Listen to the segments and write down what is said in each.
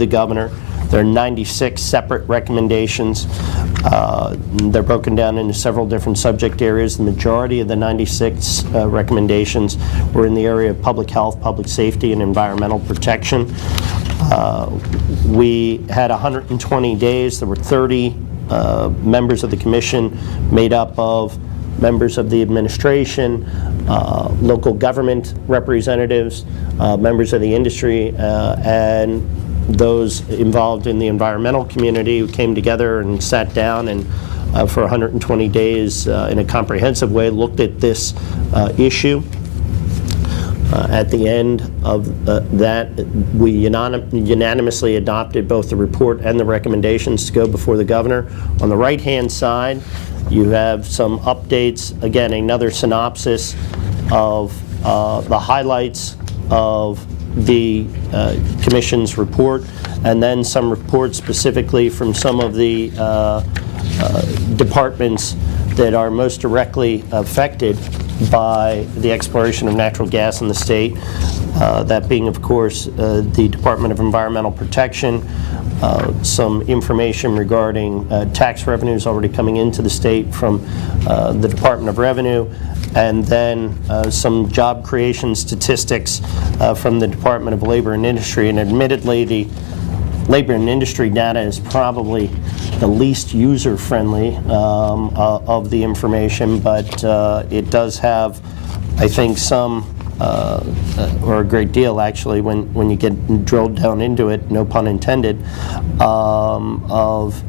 the governor. There are 96 separate recommendations. They're broken down into several different subject areas. The majority of the 96 recommendations were in the area of public health, public safety, and environmental protection. We had 120 days. There were 30 members of the commission made up of members of the administration, local government representatives, members of the industry, and those involved in the environmental community who came together and sat down and for 120 days in a comprehensive way looked at this issue. At the end of that, we unanimously adopted both the report and the recommendations to go before the governor. On the right-hand side, you have some updates, again, another synopsis of the highlights of the Commission's report, and then some reports specifically from some of the departments that are most directly affected by the exploration of natural gas in the state, that being, of course, the Department of Environmental Protection, some information regarding tax revenues already coming into the state from the Department of Revenue, and then some job creation statistics from the Department of Labor and Industry. And admittedly, the labor and industry data is probably the least user-friendly of the information, but it does have, I think, some, or a great deal actually, when you get drilled down into it, no pun intended, of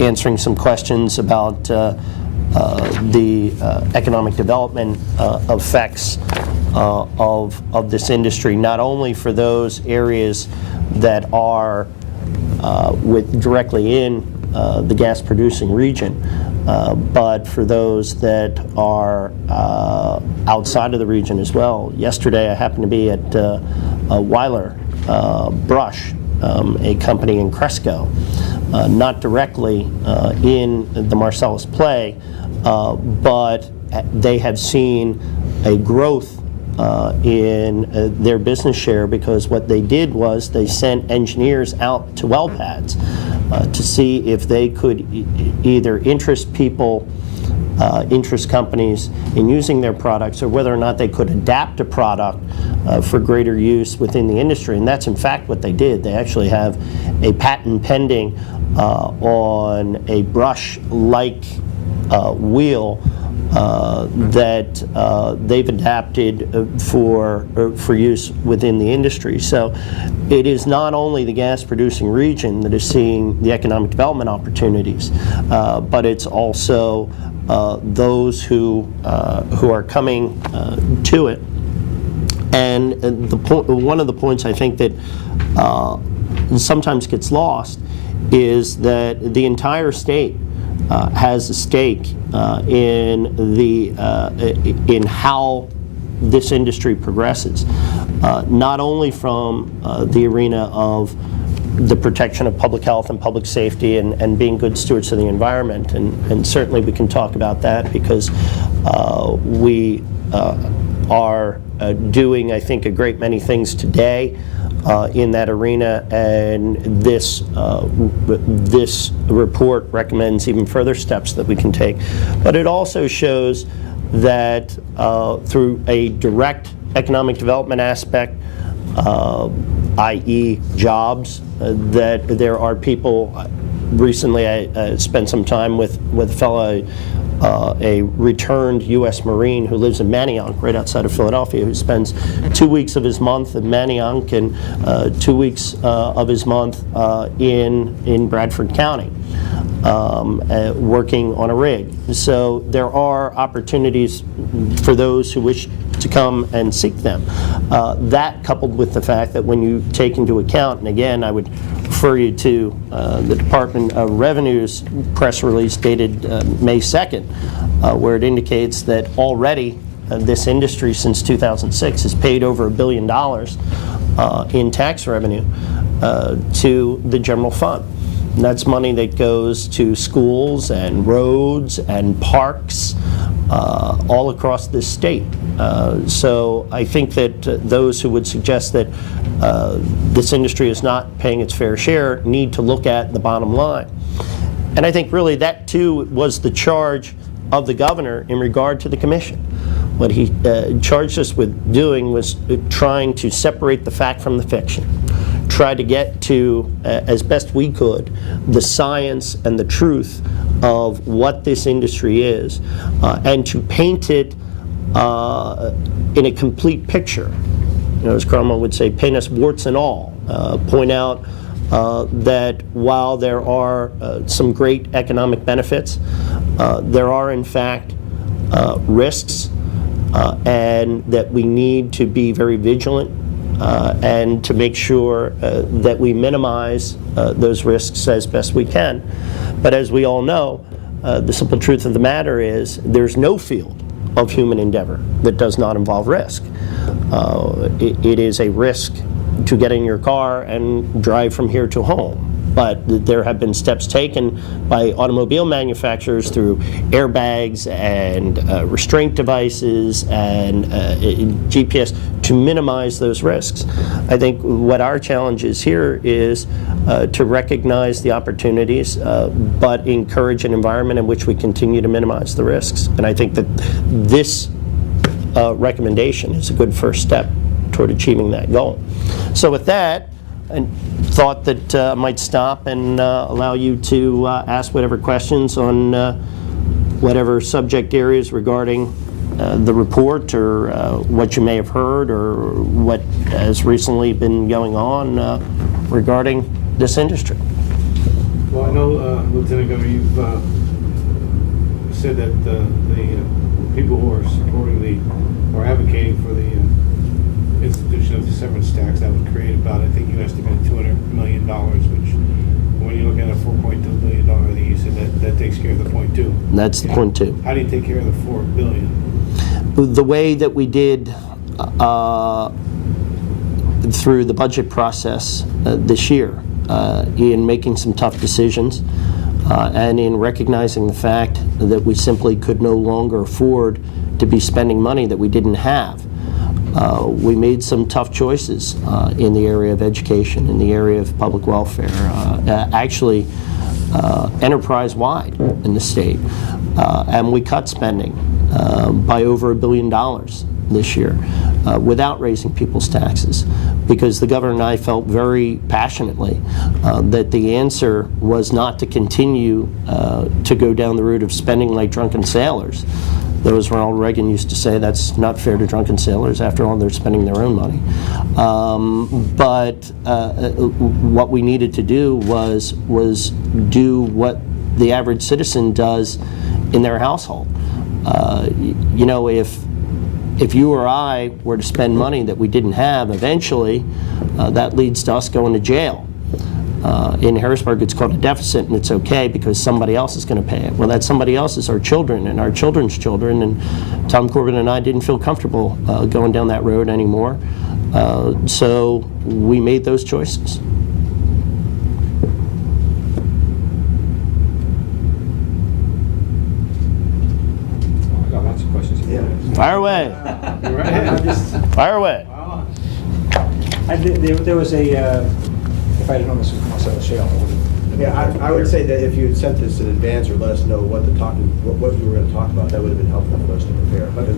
answering some questions about the economic development effects of this industry, not only for those areas that are directly in the gas producing region, but for those that are outside of the region as well. Yesterday I happened to be at Weiler Brush, a company in Cresco, not directly in the Marcellus play, but they have seen a growth in their business share, because what they did was they sent engineers out to well pads to see if they could either interest people, interest companies in using their products, or whether or not they could adapt a product for greater use within the industry. And that's in fact what they did. They actually have a patent pending on a brush-like wheel that they've adapted for use within the industry. So it is not only the gas producing region that is seeing the economic development opportunities, but it's also those who are coming to it. And one of the points I think that sometimes gets lost is that the entire state has a stake in how this industry progresses, not only from the arena of the protection of public health and public safety and being good stewards of the environment, and certainly we can talk about that because we are doing, I think, a great many things today in that arena, and this report recommends even further steps that we can take. But it also shows that through a direct economic development aspect, i.e. jobs, that there are people. Recently I spent some time with a fellow, a returned U.S. Marine who lives in Manayunk, right outside of Philadelphia, who spends 2 weeks of his month in Manayunk and 2 weeks of his month in Bradford County, working on a rig. So there are opportunities for those who wish to come and seek them. That coupled with the fact that when you take into account, and again I would refer you to the Department of Revenue's press release dated May 2nd, where it indicates that already this industry since 2006 has paid over $1 billion in tax revenue to the general fund. That's money that goes to schools and roads and parks all across this state. So I think that those who would suggest that this industry is not paying its fair share need to look at the bottom line. And I think really that too was the charge of the governor in regard to the commission. What he charged us with doing was trying to separate the fact from the fiction, try to get to, as best we could, the science and the truth of what this industry is, and to paint it in a complete picture. You know, as Cromwell would say, paint us warts and all. Point out that while there are some great economic benefits, there are in fact risks, and that we need to be very vigilant and to make sure that we minimize those risks as best we can. But as we all know, the simple truth of the matter is there's no field of human endeavor that does not involve risk. It is a risk to get in your car and drive from here to home. But there have been steps taken by automobile manufacturers through airbags and restraint devices and GPS to minimize those risks. I think what our challenge is here is to recognize the opportunities, but encourage an environment in which we continue to minimize the risks. And I think that this recommendation is a good first step toward achieving that goal. So with that, I thought that I might stop and allow you to ask whatever questions on whatever subject areas regarding the report or what you may have heard or what has recently been going on regarding this industry. Well, I know, Lieutenant Governor, you've said that the people who are supporting or advocating for the institution of the severance tax, that would create about, I think you estimated $200 million, which when you look at a $4.2 billion, I think you said that takes care of the point two. That's the point two. How do you take care of the $4 billion? The way that we did through the budget process this year, in making some tough decisions and in recognizing the fact that we simply could no longer afford to be spending money that we didn't have. We made some tough choices in the area of education, in the area of public welfare, actually enterprise-wide in the state. And we cut spending by over $1 billion this year without raising people's taxes, because the governor and I felt very passionately that the answer was not to continue to go down the route of spending like drunken sailors. Though, as Ronald Reagan used to say, that's not fair to drunken sailors. After all, they're spending their own money. But what we needed to do was do what the average citizen does in their household. You know, if you or I were to spend money that we didn't have, eventually that leads to us going to jail. In Harrisburg, it's called a deficit, and it's okay because somebody else is going to pay it. Well, that somebody else is our children and our children's children, and Tom Corbett and I didn't feel comfortable going down that road anymore. So we made those choices. I got lots of questions here. Yeah. Fire away. You're right. Fire away. There was a, if I had known this was marcellus shale, I would have. Yeah, I would say that if you had sent this in advance or let us know what we were going to talk about, that would have been helpful for us to prepare. Because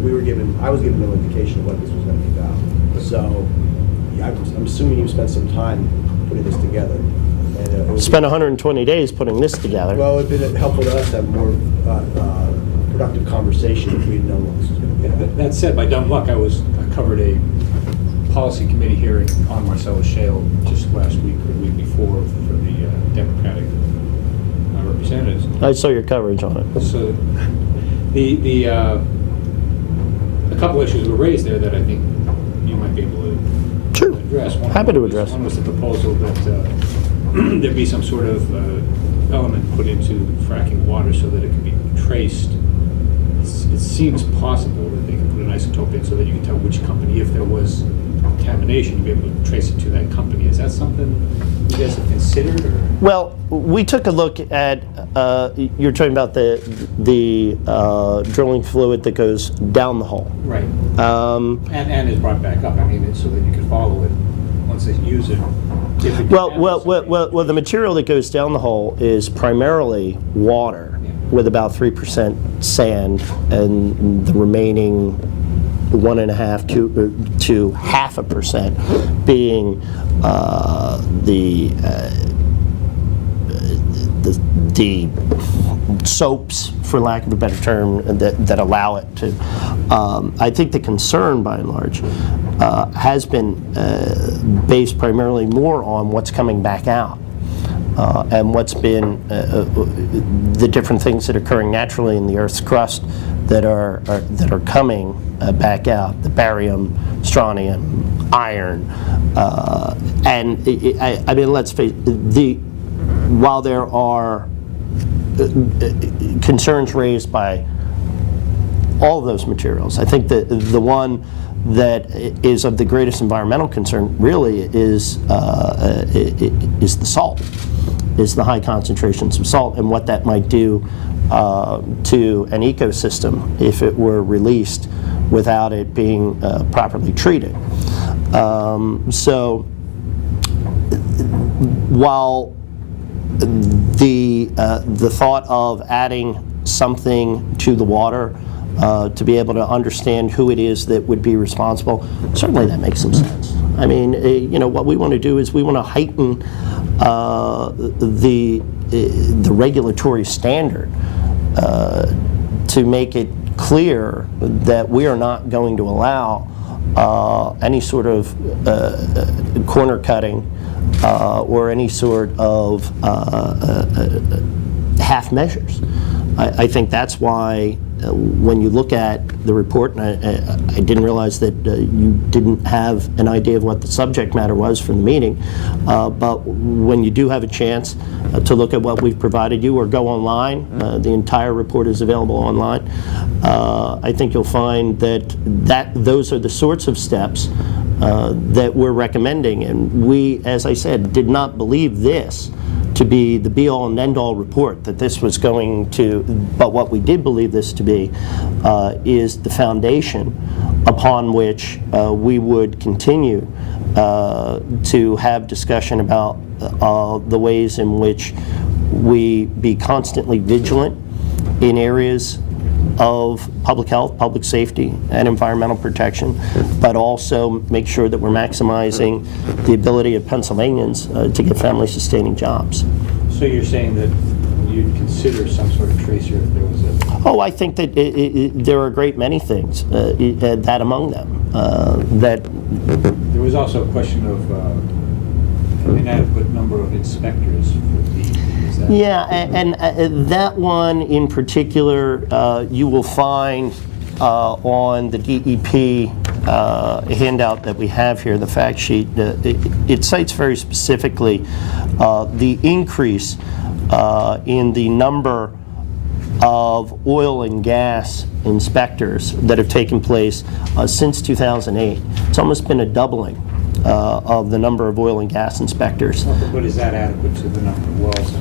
I was given no indication of what this was going to be about. So yeah, I'm assuming you spent some time putting this together. And, Spent 120 days putting this together. well, it would have been helpful to us to have more productive conversation if we had known what this was going to be about. That said, by dumb luck, I covered a policy committee hearing on marcellus shale just last week or the week before for the Democratic representatives. I saw your coverage on it. So a couple issues were raised there that I think you might be able to Sure. address. Happy to address. One was the proposal that there be some sort of element put into fracking water so that it can be traced. It seems possible that they can put an an isotope in so that you can tell which company, if there was contamination, you'd be able to trace it to that company. Is that something you guys have considered? Or? Well, we took a look at, you're talking about the drilling fluid that goes down the hole. Right. And is brought back up. I mean, it's so that you can follow it once they use it. Well, the material that goes down the hole is primarily water, with about 3% sand, and the remaining 1.5 to 0.5% being the soaps, for lack of a better term, that allow it to. I think the concern, by and large, has been based primarily more on what's coming back out. And what's been the different things that are occurring naturally in the Earth's crust that are coming back out: the barium, strontium, iron, and I mean, let's face it. While there are concerns raised by all of those materials, I think that the one that is of the greatest environmental concern really is the salt, is the high concentrations of salt and what that might do to an ecosystem if it were released without it being properly treated. So while the thought of adding something to the water to be able to understand who it is that would be responsible, certainly that makes some sense. I mean, what we want to do is we want to heighten the regulatory standard to make it clear that we are not going to allow any sort of corner cutting or any sort of half measures. I think that's why when you look at the report, and I didn't realize that you didn't have an idea of what the subject matter was from the meeting, but when you do have a chance to look at what we've provided you or go online, the entire report is available online, I think you'll find that those are the sorts of steps that we're recommending. And we, as I said, did not believe this to be the be-all and end-all report that this was going to, but what we did believe this to be is the foundation upon which we would continue to have discussion about the ways in which we be constantly vigilant in areas of public health, public safety, and environmental protection, but also make sure that we're maximizing the ability of Pennsylvanians to get family-sustaining jobs. So you're saying that you'd consider some sort of tracer if there was a... Oh, I think that there are a great many things, that among them, that... There was also a question of an inadequate number of inspectors for the... Yeah, and that one in particular, you will find on the DEP handout that we have here, the fact sheet. It cites very specifically the increase in the number of oil and gas inspectors that have taken place since 2008. It's almost been a doubling of the number of oil and gas inspectors. But is that adequate to the number of wells?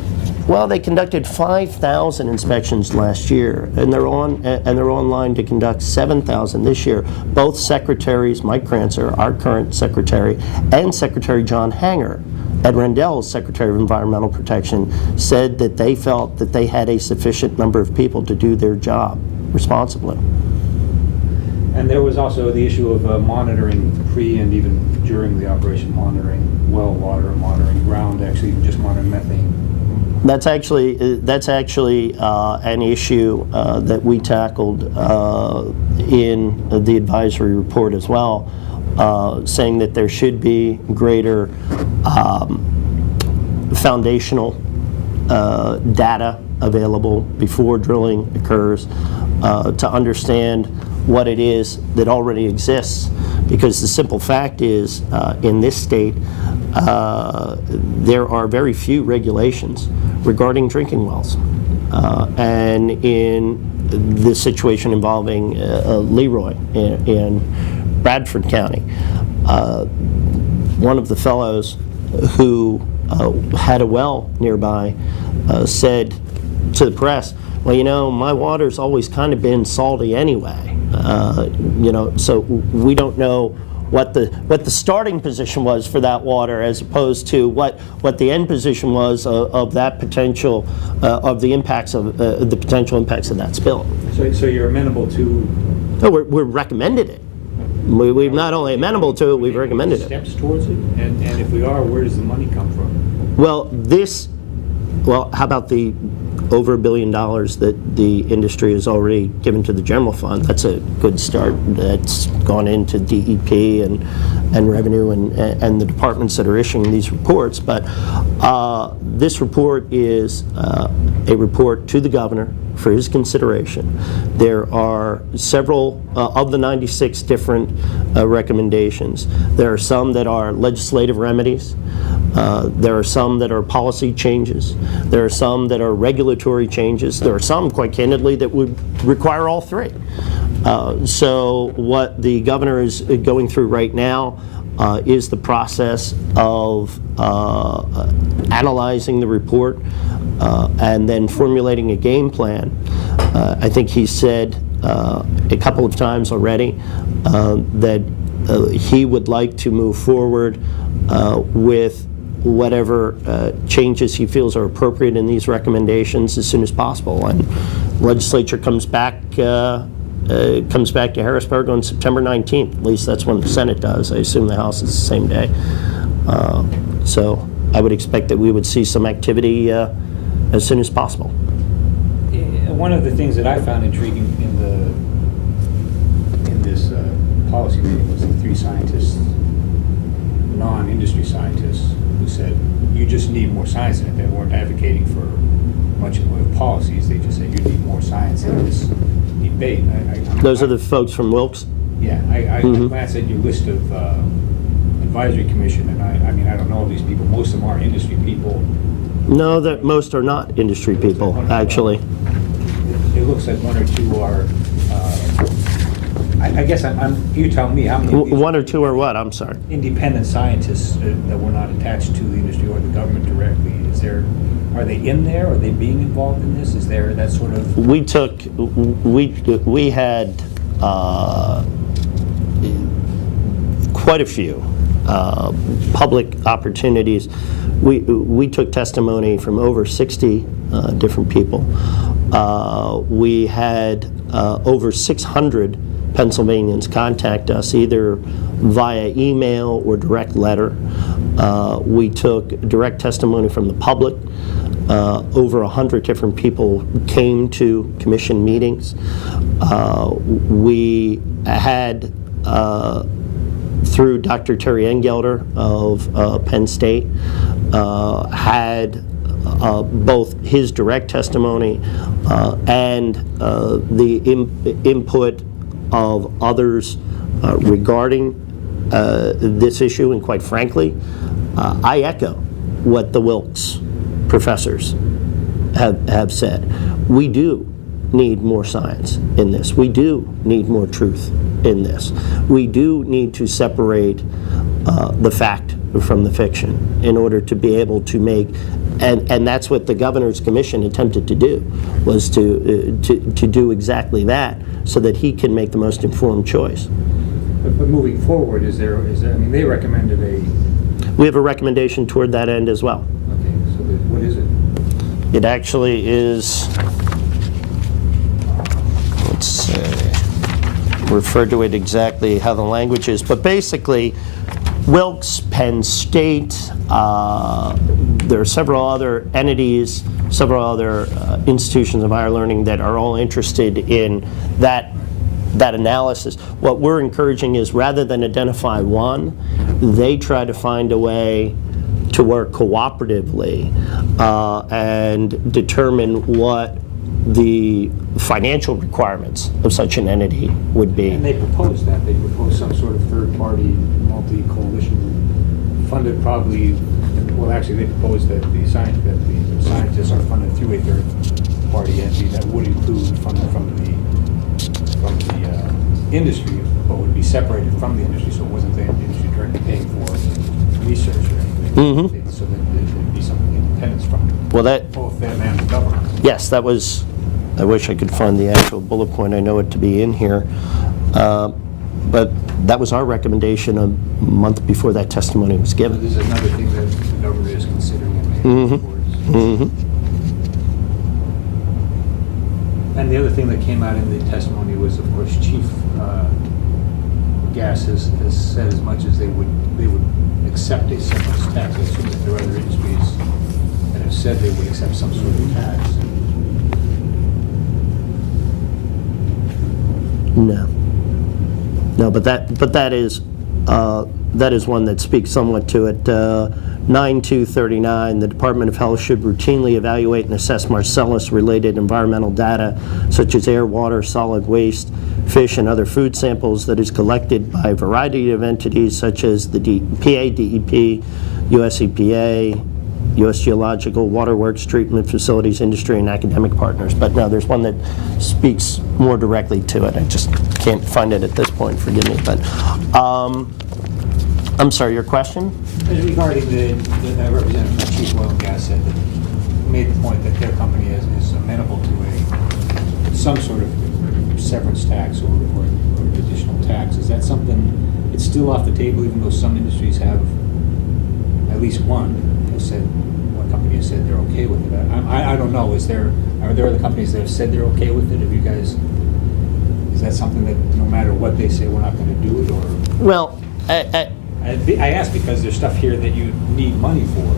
Well, they conducted 5,000 inspections last year, and they're online to conduct 7,000 this year. Both secretaries, Mike Kranzer, our current secretary, and Secretary John Hanger, Ed Rendell's Secretary of Environmental Protection, said that they felt that they had a sufficient number of people to do their job responsibly. And there was also the issue of monitoring pre and even during the operation, monitoring well water, monitoring ground, actually just monitoring methane. That's actually an issue that we tackled in the advisory report as well, saying that there should be greater foundational data available before drilling occurs to understand what it is that already exists, because the simple fact is in this state there are very few regulations regarding drinking wells, and in the situation involving Leroy in Bradford County. One of the fellows who had a well nearby said to the press, well, you know, my water's always kind of been salty anyway. You know, so we don't know what the starting position was for that water, as opposed to what the end position was of that potential of the impacts of the potential impacts of that spill. So you're amenable to? No, we're recommended it. We've not only amenable to it, we've recommended it. Steps towards it, and if we are, where does the money come from? Well, how about the over $1 billion that the industry has already given to the general fund? That's a good start. That's gone into DEP and revenue and the departments that are issuing these reports. But this report is a report to the governor for his consideration. There are several of the 96 different recommendations. There are some that are legislative remedies. There are some that are policy changes. There are some that are regulatory changes. There are some, quite candidly, that would require all three. So what the governor is going through right now is the process of analyzing the report and then formulating a game plan. I think he said a couple of times already that he would like to move forward with whatever changes he feels are appropriate in these recommendations as soon as possible. And the legislature comes back to Harrisburg on September 19th. At least that's when the Senate does. I assume the House is the same day. So I would expect that we would see some activity as soon as possible. One of the things that I found intriguing in this policy meeting was the three scientists, non-industry scientists, who said you just need more science in it. They weren't advocating for much in the way of policies. They just said you need more science in this debate. Those are the folks from Wilkes? Yeah, I glanced at your list of advisory commission, and I mean, I don't know all these people. Most of them are industry people. No, that most are not industry people, actually. It looks like one or two are. I guess you tell me how many. One or two are what? I'm sorry. Independent scientists that were not attached to the industry or the government directly. Are they in there? Are they being involved in this? Is there that sort of? We had quite a few public opportunities. We took testimony from over 60 different people. We had over 600 Pennsylvanians contact us either via email or direct letter. We took direct testimony from the public. Over 100 different people came to commission meetings. We had, through Dr. Terry Engelder of Penn State, had both his direct testimony and the input of others regarding this issue. And quite frankly, I echo what the Wilkes professors have said. We do need more science in this. We do need more truth in this. We do need to separate the fact from the fiction in order to be able to make, and that's what the governor's commission attempted to do, was to do exactly that, so that he can make the most informed choice. But moving forward, is there? I mean, they recommended We have a recommendation toward that end as well. Okay, so what is it? It actually is, let's see, refer to it exactly how the language is, but basically Wilkes, Penn State, there are several other entities, several other institutions of higher learning that are all interested in that analysis. What we're encouraging is, rather than identify one, they try to find a way to work cooperatively and determine what the financial requirements of such an entity would be. And they proposed that. They proposed some sort of third-party multi-coalition funded probably, well, actually, they proposed that the scientists are funded through a party entity that would include from the industry, but would be separated from the industry, so it wasn't the industry directly paying for research or anything. Mhm. So that there'd be some independence from Well, that, both them and the government. yes, that was, I wish I could find the actual bullet point. I know it to be in here. But that was our recommendation a month before that testimony was given. This is another thing that the government is considering and making towards. And the other thing that came out in the testimony was, of course, Chief Gas has said as much as they would accept a severance tax. I assume that there are other industries that have said they would accept some sort of tax. No, but that is one that speaks somewhat to it. 9239, the Department of Health should routinely evaluate and assess Marcellus-related environmental data, such as air, water, solid waste, fish, and other food samples that is collected by a variety of entities such as the PA, DEP, US EPA, U.S. Geological, Waterworks, Treatment Facilities, Industry, and Academic Partners. But no, there's one that speaks more directly to it. I just can't find it at this point, forgive me. But I'm sorry, your question? Regarding the representative from Chief Oil and Gas said that made the point that their company is amenable to some sort of severance tax or additional tax. Is that something, it's still off the table, even though some industries have at least one? One company has said they're okay with it. I don't know. Are there other companies that have said they're okay with it? Have you guys? Is that something that no matter what they say, we're not going to do it? Or Well, I ask because there's stuff here that you need money for,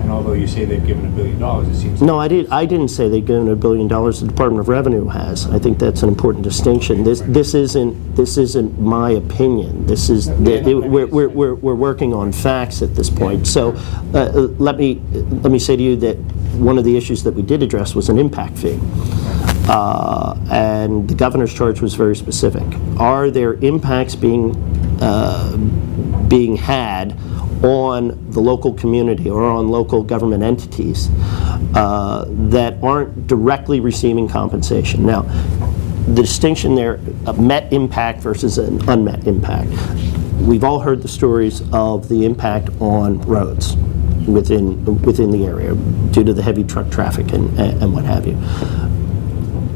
and although you say they've given $1 billion, it seems. no, I didn't say they've given $1 billion. The Department of Revenue has. I think that's an important distinction. This isn't my opinion. This is we're working on facts at this point. So let me say to you that one of the issues that we did address was an impact fee. And the governor's charge was very specific. Are there impacts being had on the local community or on local government entities that aren't directly receiving compensation? Now, the distinction there, a met impact versus an unmet impact. We've all heard the stories of the impact on roads within the area due to the heavy truck traffic and what have you.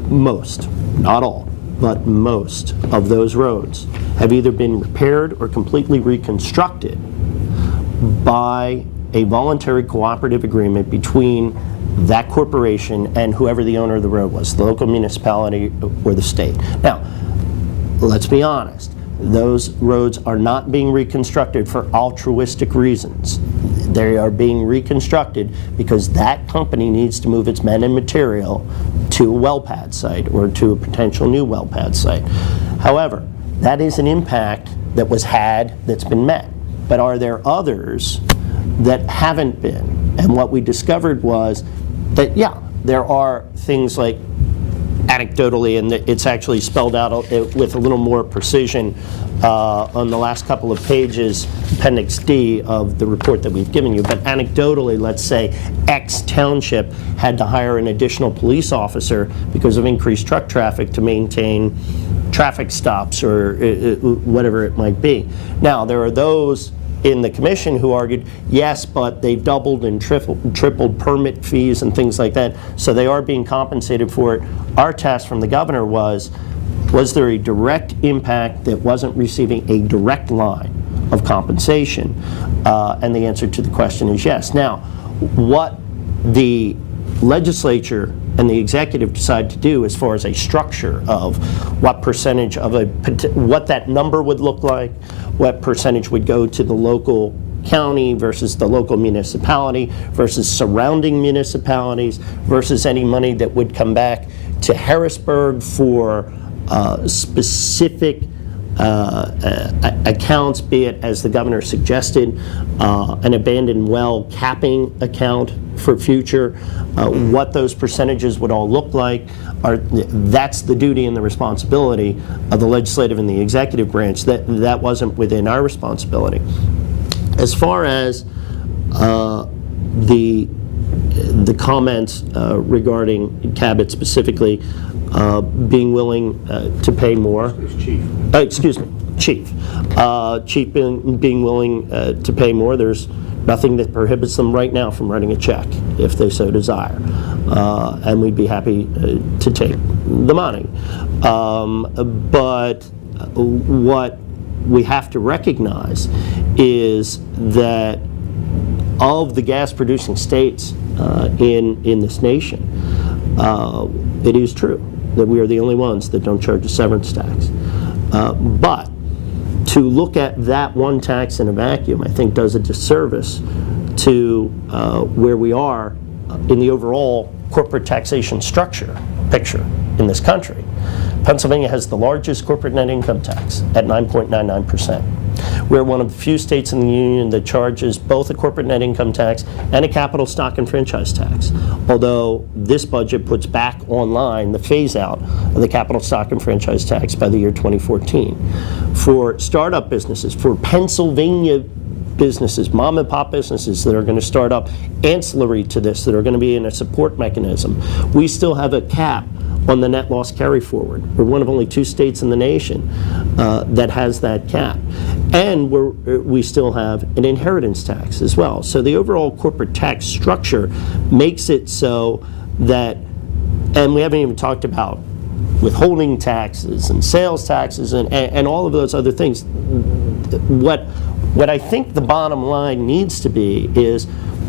Most, not all, but most of those roads have either been repaired or completely reconstructed by a voluntary cooperative agreement between that corporation and whoever the owner of the road was, the local municipality or the state. Now, let's be honest, those roads are not being reconstructed for altruistic reasons. They are being reconstructed because that company needs to move its men and material to a well pad site or to a potential new well pad site. However, that is an impact that was had that's been met. But are there others that haven't been? And what we discovered was that, yeah, there are things like anecdotally, and it's actually spelled out with a little more precision on the last couple of pages, Appendix D of the report that we've given you. But anecdotally, let's say X township had to hire an additional police officer because of increased truck traffic to maintain traffic stops or whatever it might be. Now, there are those in the commission who argued, yes, but they've doubled and tripled permit fees and things like that, so they are being compensated for it. Our task from the governor was there a direct impact that wasn't receiving a direct line of compensation? And the answer to the question is yes. Now, what the legislature and the executive decide to do as far as a structure of what percentage of what that number would look like, what percentage would go to the local county versus the local municipality versus surrounding municipalities versus any money that would come back to Harrisburg for specific accounts, be it, as the governor suggested, an abandoned well capping account for future, what those percentages would all look like. That's the duty and the responsibility of the legislative and the executive branch. That wasn't within our responsibility. As far as the the comments regarding Cabot specifically being willing to pay more. It's chief. Excuse me, Chief. Chief being willing to pay more. There's nothing that prohibits them right now from writing a check if they so desire. And we'd be happy to take the money. But what we have to recognize is that of the gas producing states in this nation, it is true that we are the only ones that don't charge a severance tax. But to look at that one tax in a vacuum, I think does a disservice to where we are in the overall corporate taxation structure picture in this country. Pennsylvania has the largest corporate net income tax at 9.99%. We're one of the few states in the union that charges both a corporate net income tax and a capital stock and franchise tax, although this budget puts back online the phase out of the capital stock and franchise tax by the year 2014. For startup businesses, for Pennsylvania businesses, mom and pop businesses that are going to start up ancillary to this, that are going to be in a support mechanism, we still have a cap on the net loss carry forward. We're one of only 2 states in the nation that has that cap. And we still have an inheritance tax as well. So the overall corporate tax structure makes it so that, and we haven't even talked about withholding taxes and sales taxes and all of those other things. What I think the bottom line needs to be is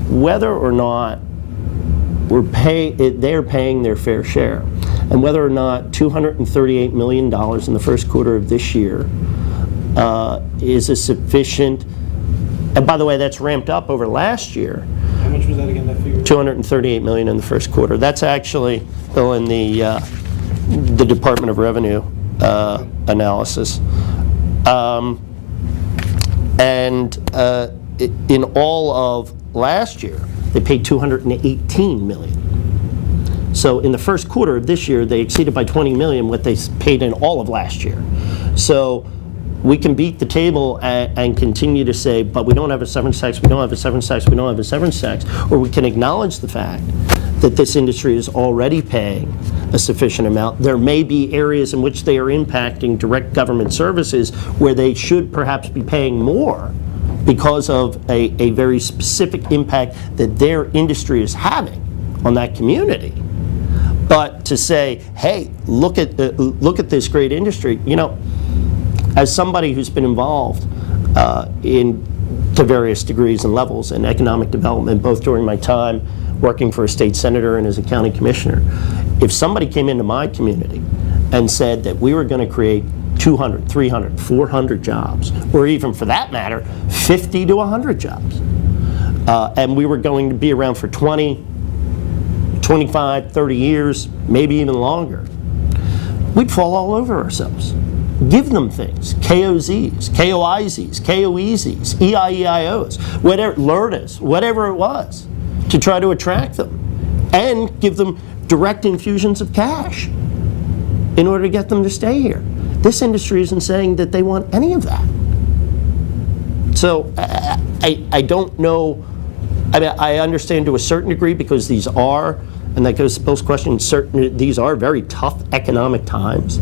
whether or not they're paying their fair share, and whether or not $238 million in the first quarter of this year is a sufficient, and by the way, that's ramped up over last year. How much was that again, that figure? $238 million in the first quarter. That's actually, Bill, in the Department of Revenue analysis. And in all of last year, they paid $218 million. So in the first quarter of this year, they exceeded by $20 million what they paid in all of last year. So we can beat the table and continue to say, but we don't have a severance tax, we don't have a severance tax, we don't have a severance tax, or we can acknowledge the fact that this industry is already paying a sufficient amount. There may be areas in which they are impacting direct government services where they should perhaps be paying more because of a very specific impact that their industry is having on that community. But to say, hey, look at this great industry, you know, as somebody who's been involved to various degrees and levels in economic development, both during my time working for a state senator and as a county commissioner, if somebody came into my community and said that we were going to create 200, 300, 400 jobs, or even for that matter, 50 to 100 jobs, and we were going to be around for 20, 25, 30 years, maybe even longer, we'd fall all over ourselves. Give them things, KOZs, KOIZs, KOEZs, EIEIOs, whatever, LERTAs, whatever it was, to try to attract them and give them direct infusions of cash in order to get them to stay here. This industry isn't saying that they want any of that. So I don't know. I mean, I understand to a certain degree because these are, and that goes to Bill's question, these are very tough economic times.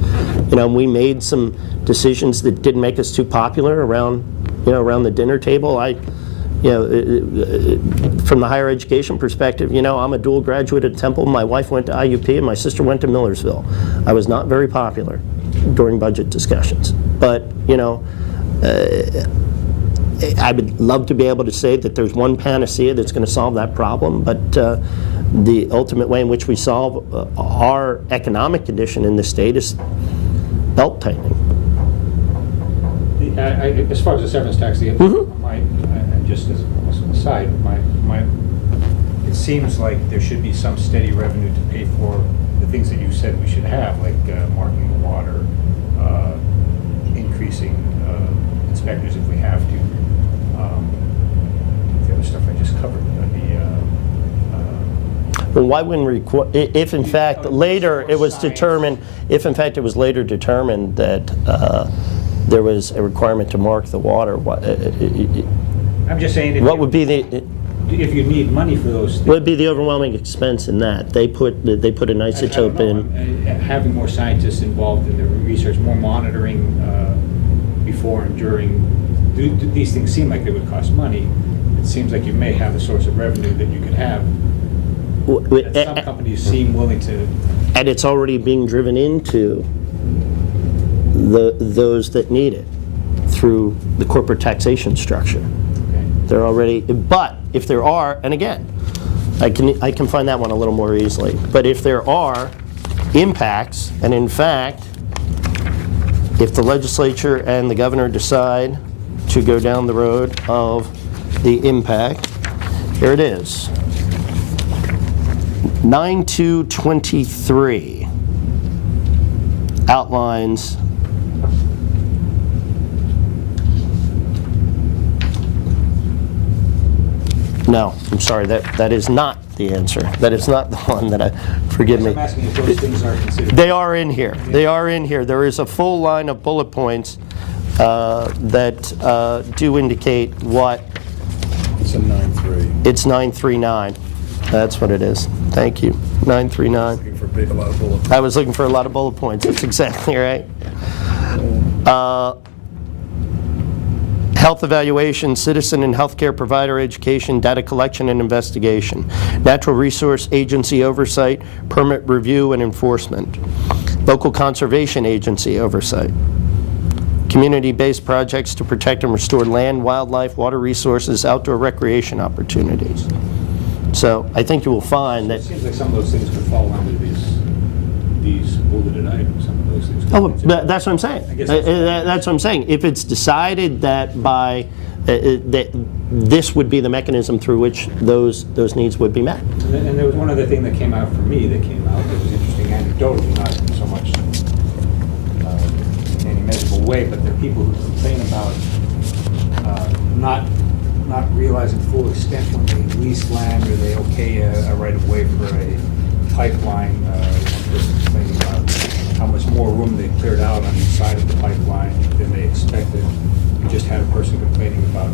You know, we made some decisions that didn't make us too popular around the dinner table. From the higher education perspective, you know, I'm a dual graduate at Temple. My wife went to IUP and my sister went to Millersville. I was not very popular during budget discussions. But, you know, I would love to be able to say that there's one panacea that's going to solve that problem, but the ultimate way in which we solve our economic condition in the state is belt tightening. As far as the severance tax, and just as an aside, it seems like there should be some steady revenue to pay for the things that you said we should have, like marking the water, increasing inspectors if we have to. The other stuff I just covered. Well, why wouldn't if in fact later it was determined, that there was a requirement to mark the water, I'm just saying. What would be the? if you need money for those things. Would be the overwhelming expense in that. They put an isotope in. Having more scientists involved in the research, more monitoring before and during. These things seem like they would cost money. It seems like you may have a source of revenue that you could have. That some companies seem willing to. And it's already being driven into those that need it through the corporate taxation structure. Okay. They're already, but if there are, and again, I can find that one a little more easily, but if there are impacts, and in fact, if the legislature and the governor decide to go down the road of the impact, here it is. 9223 outlines no, I'm sorry, that is not the answer. That is not the one that forgive me. I'm asking if those things are considered. They are in here. They are in here. There is a full line of bullet points that do indicate what. It's a 9.3. It's 939. That's what it is. Thank you. 939. Looking for a lot of bullet. I was looking for a lot of bullet points. That's exactly right. Health evaluation, citizen and healthcare provider education, data collection and investigation, natural resource agency oversight, permit review and enforcement, local conservation agency oversight, community-based projects to protect and restore land, wildlife, water resources, outdoor recreation opportunities. So I think you will find that. It seems like some of those things could fall under these bulleted items. Some of those things. Oh, that's what I'm saying. I guess That's what I'm saying. If it's decided that by that this would be the mechanism through which those needs would be met. And there was one other thing that came out for me that was interesting anecdotally, not so much in any measurable way, but the people who complain about not realizing full extent when they lease land or they okay a right of way for a pipeline. One person complaining about how much more room they cleared out on each side of the pipeline than they expected. We just had a person complaining about,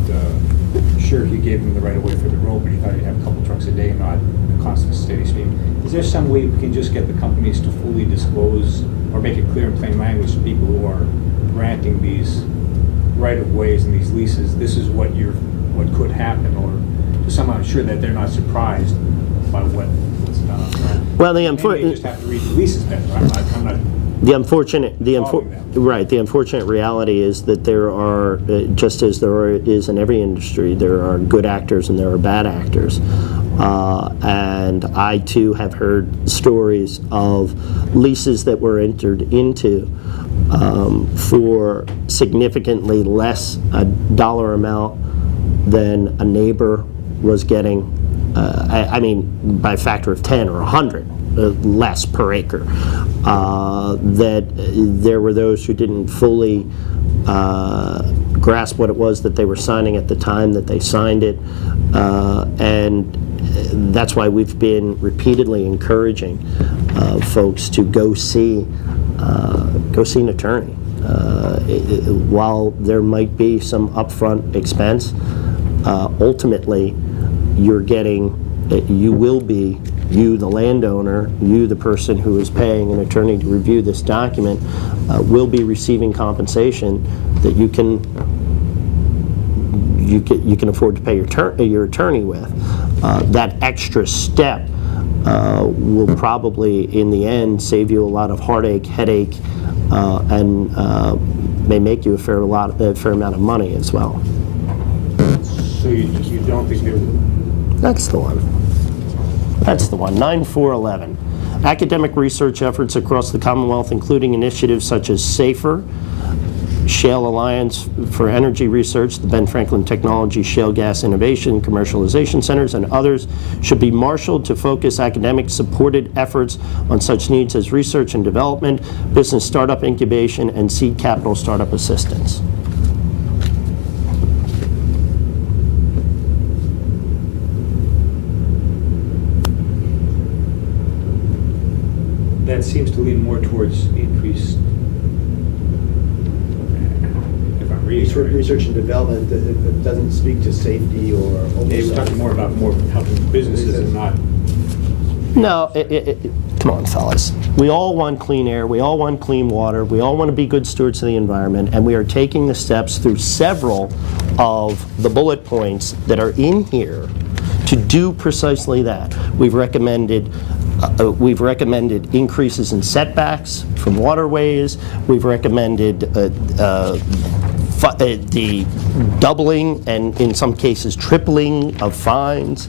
sure, he gave them the right of way for the road, but he thought he'd have a couple trucks a day, not a constant steady stream. Is there some way we can just get the companies to fully disclose or make it clear in plain language to people who are granting these right of ways and these leases, this is what could happen, or to somehow ensure that they're not surprised by what's done. Well, Maybe they just have to read the leases better. I'm not the unfortunate reality is that there are, just as there is in every industry, there are good actors and there are bad actors. And I too have heard stories of leases that were entered into for significantly less a dollar amount than a neighbor was getting. I mean, by a factor of 10 or 100 less per acre. That there were those who didn't fully grasp what it was that they were signing at the time that they signed it, and that's why we've been repeatedly encouraging folks to go see an attorney. While there might be some upfront expense, ultimately you will be, you the landowner, you the person who is paying an attorney to review this document, will be receiving compensation that you can afford to pay your attorney with. That extra step will probably, in the end, save you a lot of heartache, headache, and may make you a fair amount of money as well. So you don't think there? That's the one. That's the one. 9411. Academic research efforts across the Commonwealth, including initiatives such as SAFER, Shale Alliance for Energy Research, the Ben Franklin Technology Shale Gas Innovation Commercialization Centers, and others, should be marshaled to focus academic-supported efforts on such needs as research and development, business startup incubation, and seed capital startup assistance. That seems to lean more towards increased, if I'm reading research and development, it doesn't speak to safety or oversight. They were talking more about helping businesses and not. No, come on, fellas. We all want clean air, we all want clean water, we all want to be good stewards of the environment, and we are taking the steps through several of the bullet points that are in here to do precisely that. We've recommended increases in setbacks from waterways. We've recommended the doubling and in some cases tripling of fines.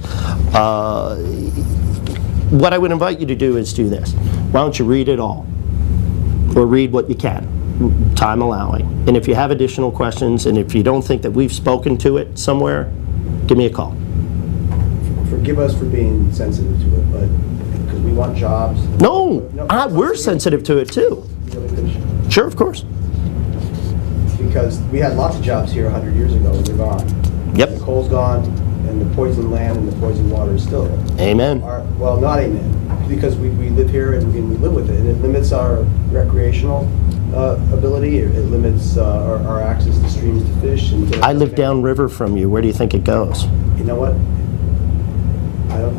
What I would invite you to do is do this. Why don't you read it all? Or read what you can, time allowing. And if you have additional questions, and if you don't think that we've spoken to it somewhere, give me a call. Forgive us for being sensitive to it, but because we want jobs. No, we're sensitive to it too. Sure, of course. Because we had lots of jobs here 100 years ago, and they're gone. Yep. The coal's gone, and the poison land and the poison water is still there. Amen. Well, not amen, because we live here and we live with it, and it limits our recreational ability. It limits our access to streams to fish. And I live downriver from you. Where do you think it goes? You know what?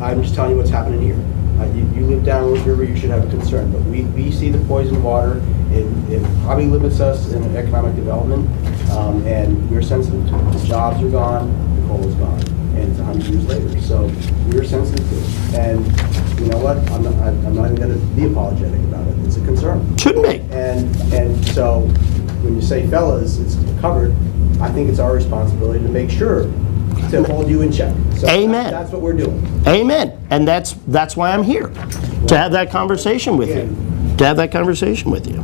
I'm just telling you what's happening here. You live down Wood River, you should have a concern, but we see the poison water. It probably limits us in economic development, and we're sensitive to it. The jobs are gone, the coal is gone, and it's 100 years later. So we're sensitive to it, and you know what? I'm not even going to be apologetic about it. It's a concern. Shouldn't be. And so when you say, fellas, it's covered, I think it's our responsibility to make sure to hold you in check. So Amen. That's what we're doing. Amen. And that's why I'm here, to have that conversation with you. To have that conversation with you.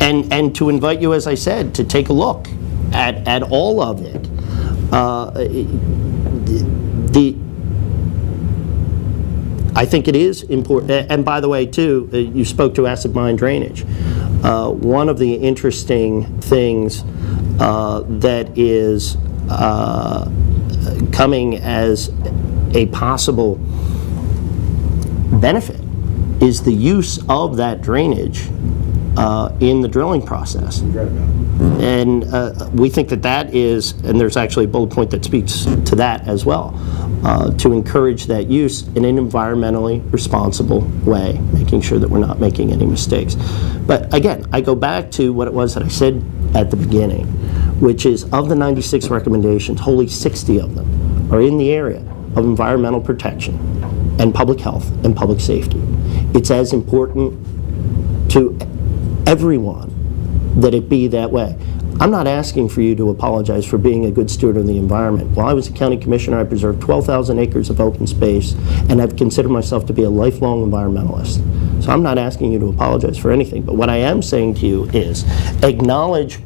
And to invite you, as I said, to take a look at all of it. I think it is important. And by the way, too, you spoke to acid mine drainage. One of the interesting things that is coming as a possible benefit is the use of that drainage in the drilling process. And we think that is, and there's actually a bullet point that speaks to that as well, to encourage that use in an environmentally responsible way, making sure that we're not making any mistakes. But again, I go back to what it was that I said at the beginning, which is of the 96 recommendations, wholly 60 of them are in the area of environmental protection and public health and public safety. It's as important to everyone that it be that way. I'm not asking for you to apologize for being a good steward of the environment. While I was a county commissioner, I preserved 12,000 acres of open space, and I've considered myself to be a lifelong environmentalist. So I'm not asking you to apologize for anything, but what I am saying to you is acknowledge,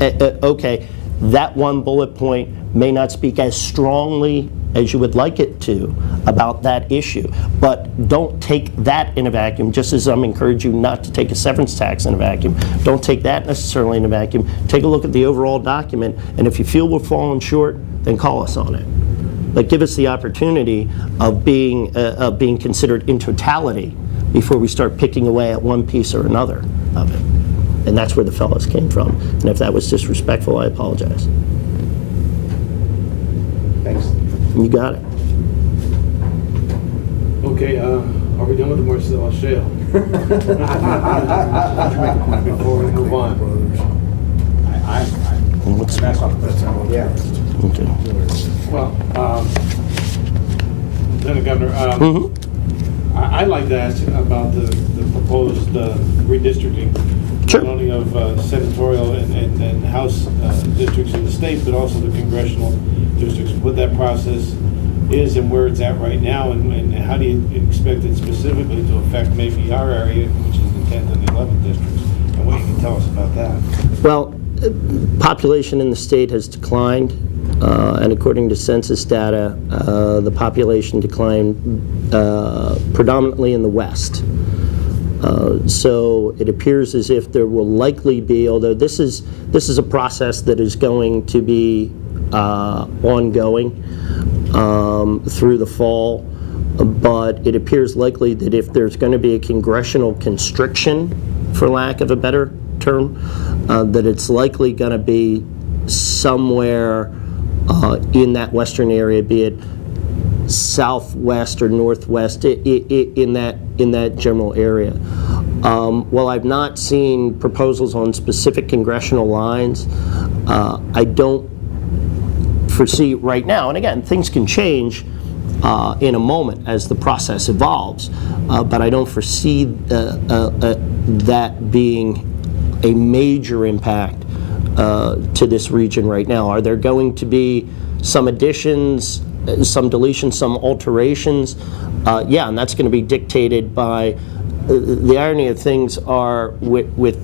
okay, that one bullet point may not speak as strongly as you would like it to about that issue, but don't take that in a vacuum, just as I'm encouraging you not to take a severance tax in a vacuum. Don't take that necessarily in a vacuum. Take a look at the overall document, and if you feel we're falling short, then call us on it. But give us the opportunity of being considered in totality before we start picking away at one piece or another of it. And that's where the fellows came from. And if that was disrespectful, I apologize. Thanks. You got it. Okay, are we done with the Marcellus shale? Before we move on. That's all. Yeah. Okay. Well, Lieutenant Governor, I like to ask about the proposed redistricting, Sure. not only of senatorial and House districts in the state, but also the congressional districts, what that process is and where it's at right now, and how do you expect it specifically to affect maybe our area, which is the 10th and the 11th districts, and what you can tell us about that. Well, population in the state has declined, and according to census data, the population declined predominantly in the west. So it appears as if there will likely be, although this is a process that is going to be ongoing through the fall, but it appears likely that if there's going to be a congressional constriction, for lack of a better term, that it's likely going to be somewhere in that western area, be it southwest or northwest, in that general area. While I've not seen proposals on specific congressional lines, I don't foresee right now, and again, things can change in a moment as the process evolves, but I don't foresee that being a major impact to this region right now. Are there going to be some additions, some deletions, some alterations? Yeah, and that's going to be dictated by the irony of things are with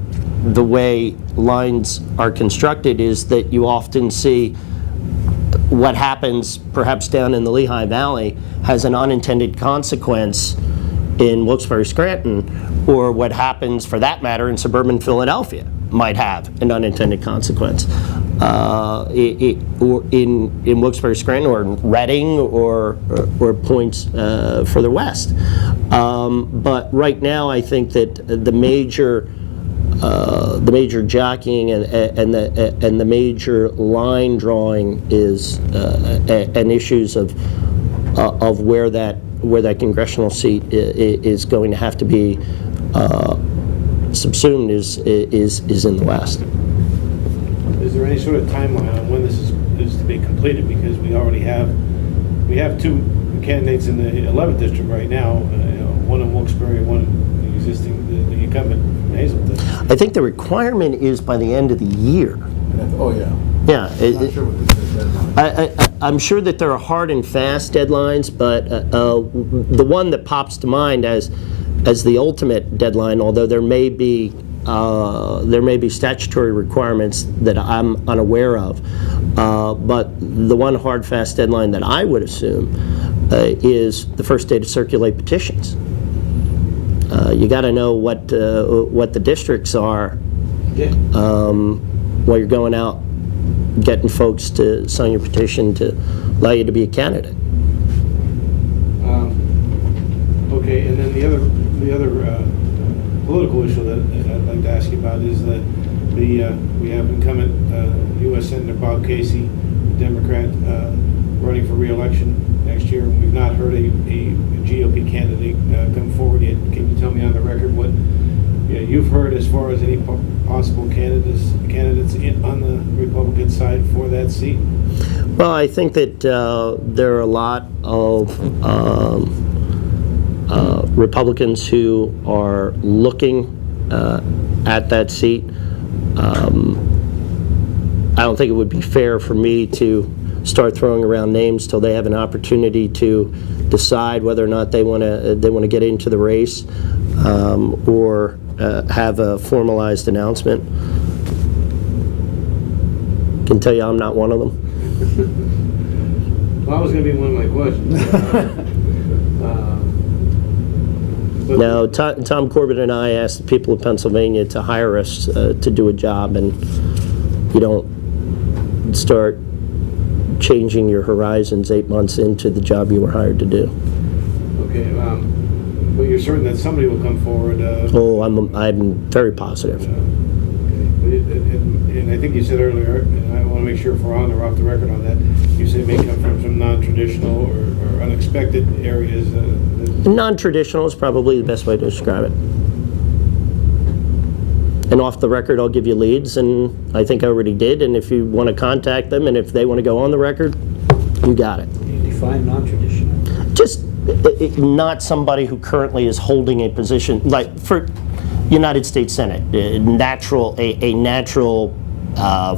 the way lines are constructed is that you often see what happens perhaps down in the Lehigh Valley has an unintended consequence in Wilkes-Barre, Scranton, or what happens for that matter in suburban Philadelphia might have an unintended consequence. Or in Wilkes-Barre, Scranton, or in Reading, or points further west. But right now, I think that the major jockeying and the major line drawing is and issues of where that congressional seat is going to have to be subsumed is in the West. Is there any sort of timeline on when this is to be completed? Because we have two candidates in the 11th district right now, one in Wilkes-Barre, one the incumbent from Hazleton. I think the requirement is by the end of the year. Oh, yeah. Yeah. I'm not sure what this deadline. I'm sure that there are hard and fast deadlines, but the one that pops to mind as the ultimate deadline, although there may be statutory requirements that I'm unaware of, but the one hard, fast deadline that I would assume is the first day to circulate petitions. You got to know what the districts are while you're going out getting folks to sign your petition to allow you to be a candidate. Okay, and then the other political issue that I'd like to ask you about is that we have incumbent U.S. Senator Bob Casey, Democrat, running for re-election next year. We've not heard a GOP candidate come forward yet. Can you tell me on the record what you've heard as far as any possible candidates on the Republican side for that seat? Well, I think that there are a lot of Republicans who are looking at that seat. I don't think it would be fair for me to start throwing around names till they have an opportunity to decide whether or not they want to get into the race or have a formalized announcement. Can tell you I'm not one of them. Well, that was going to be one of my questions. Now, Tom Corbett and I asked the people of Pennsylvania to hire us to do a job, and you don't start changing your horizons 8 months into the job you were hired to do. Okay, but you're certain that somebody will come forward? Oh, I'm very positive. Okay. And I think you said earlier, and I want to make sure if we're on or off the record on that, you say it may come from some non-traditional or unexpected areas. Non-traditional is probably the best way to describe it. And off the record, I'll give you leads, and I think I already did, and if you want to contact them, and if they want to go on the record, you got it. Can you define non-traditional? Just not somebody who currently is holding a position, like for United States Senate, a natural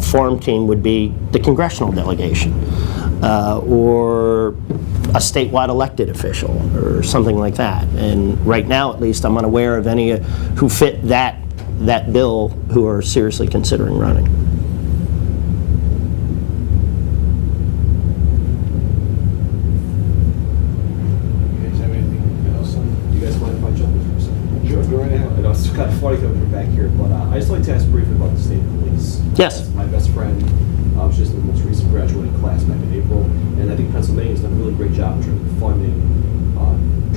farm team would be the congressional delegation, or a statewide elected official, or something like that. And right now, at least, I'm unaware of any who fit that bill who are seriously considering running. You guys have anything else on? Do you guys mind if I jump in for a second? Sure, go right ahead. I know it's kind of funny coming from back here, but I just like to ask briefly about the state police. Yes. My best friend was just in the most recent graduating class back in April, and I think Pennsylvania's done a really great job in terms of funding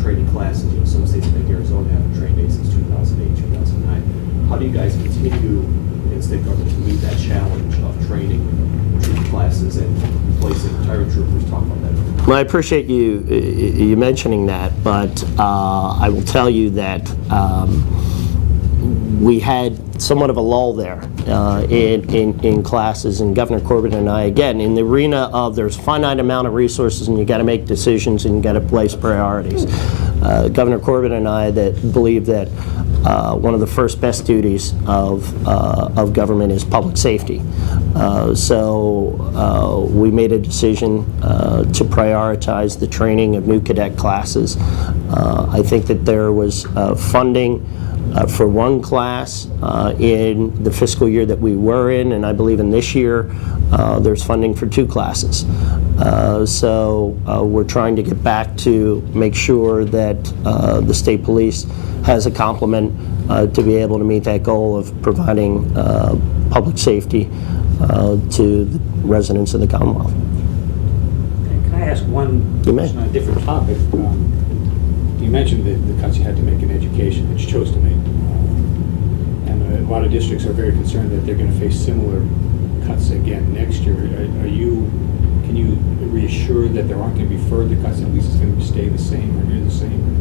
training classes. You know, some states like Arizona haven't trained dates since 2008, 2009. How do you guys continue in state government to meet that challenge of training training classes and replacing retired troopers. Talk about that. Well, I appreciate you mentioning that, but I will tell you that we had somewhat of a lull there in classes, and Governor Corbett and I, again, in the arena of there's a finite amount of resources and you got to make decisions and you got to place priorities. Governor Corbett and I that believe that one of the first best duties of government is public safety. So we made a decision to prioritize the training of new cadet classes. I think that there was funding for one class in the fiscal year that we were in, and I believe in this year there's funding for 2 classes. So we're trying to get back to make sure that the state police has a complement to be able to meet that goal of providing public safety to the residents of the Commonwealth. Can I ask one You may. question on a different topic? You mentioned the cuts you had to make in education, that you chose to make. And a lot of districts are very concerned that they're going to face similar cuts again next year. Can you reassure that there aren't going to be further cuts, at least it's going to stay the same or near the same?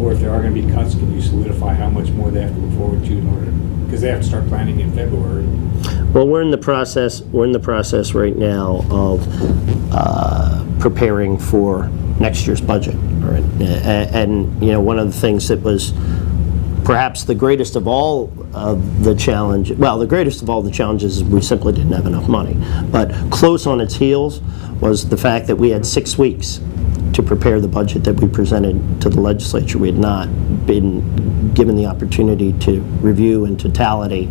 Or if there are going to be cuts, can you solidify how much more they have to look forward to in order, because they have to start planning in February? Well, we're in the process right now of preparing for next year's budget. Right? And you know, one of the things that was perhaps the greatest of all of the challenge, well, the greatest of all the challenges is we simply didn't have enough money. But close on its heels was the fact that we had 6 weeks to prepare the budget that we presented to the legislature. We had not been given the opportunity to review in totality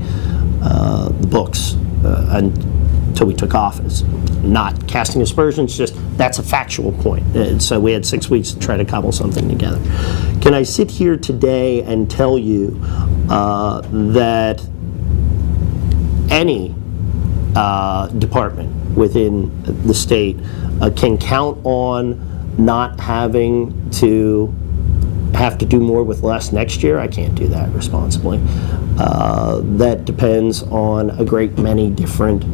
the books until we took office. Not casting aspersions, just that's a factual point. And so we had 6 weeks to try to cobble something together. Can I sit here today and tell you that any department within the state can count on not having to do more with less next year? I can't do that responsibly. That depends on a great many different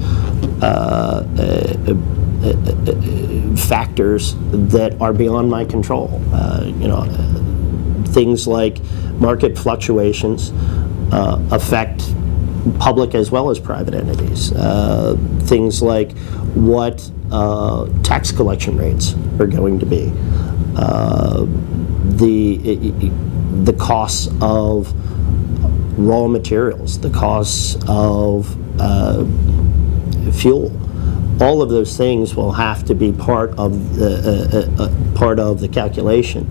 factors that are beyond my control. You know, things like market fluctuations affect public as well as private entities. Things like what tax collection rates are going to be. The costs of raw materials, the costs of fuel, all of those things will have to be part of the calculation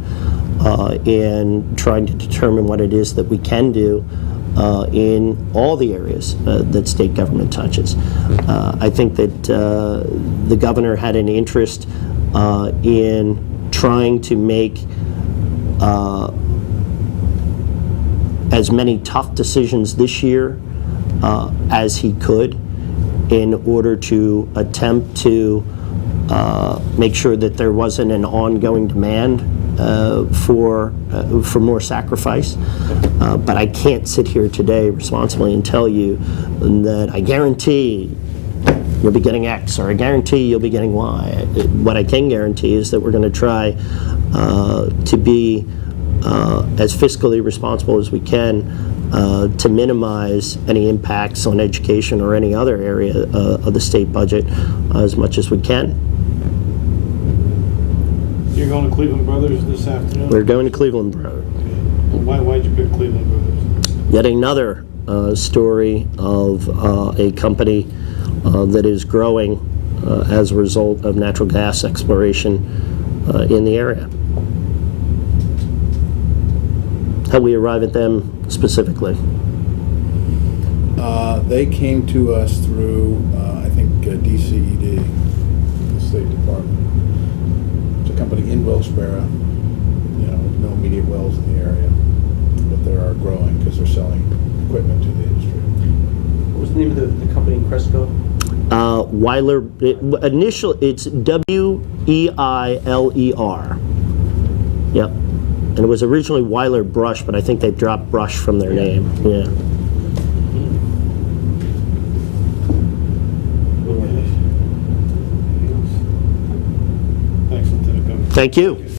in trying to determine what it is that we can do in all the areas that state government touches. I think that the governor had an interest in trying to make as many tough decisions this year as he could in order to attempt to make sure that there wasn't an ongoing demand for more sacrifice. But I can't sit here today responsibly and tell you that I guarantee you'll be getting X or I guarantee you'll be getting Y. What I can guarantee is that we're going to try to be as fiscally responsible as we can to minimize any impacts on education or any other area of the state budget as much as we can. You're going to Cleveland Brothers this afternoon? We're going to Cleveland Brothers. Why'd you pick Cleveland Brothers? Yet another story of a company that is growing as a result of natural gas exploration in the area. How we arrive at them specifically? They came to us through, I think, DCED, the State Department. It's a company in Wilkes-Barre, you know, no immediate wells in the area, but they are growing because they're selling equipment to the industry. What was the name of the company in Cresco? Weiler, it's W-E-I-L-E-R. Yep. And it was originally Weiler Brush, but I think they dropped Brush from their name. Yeah. Thank you.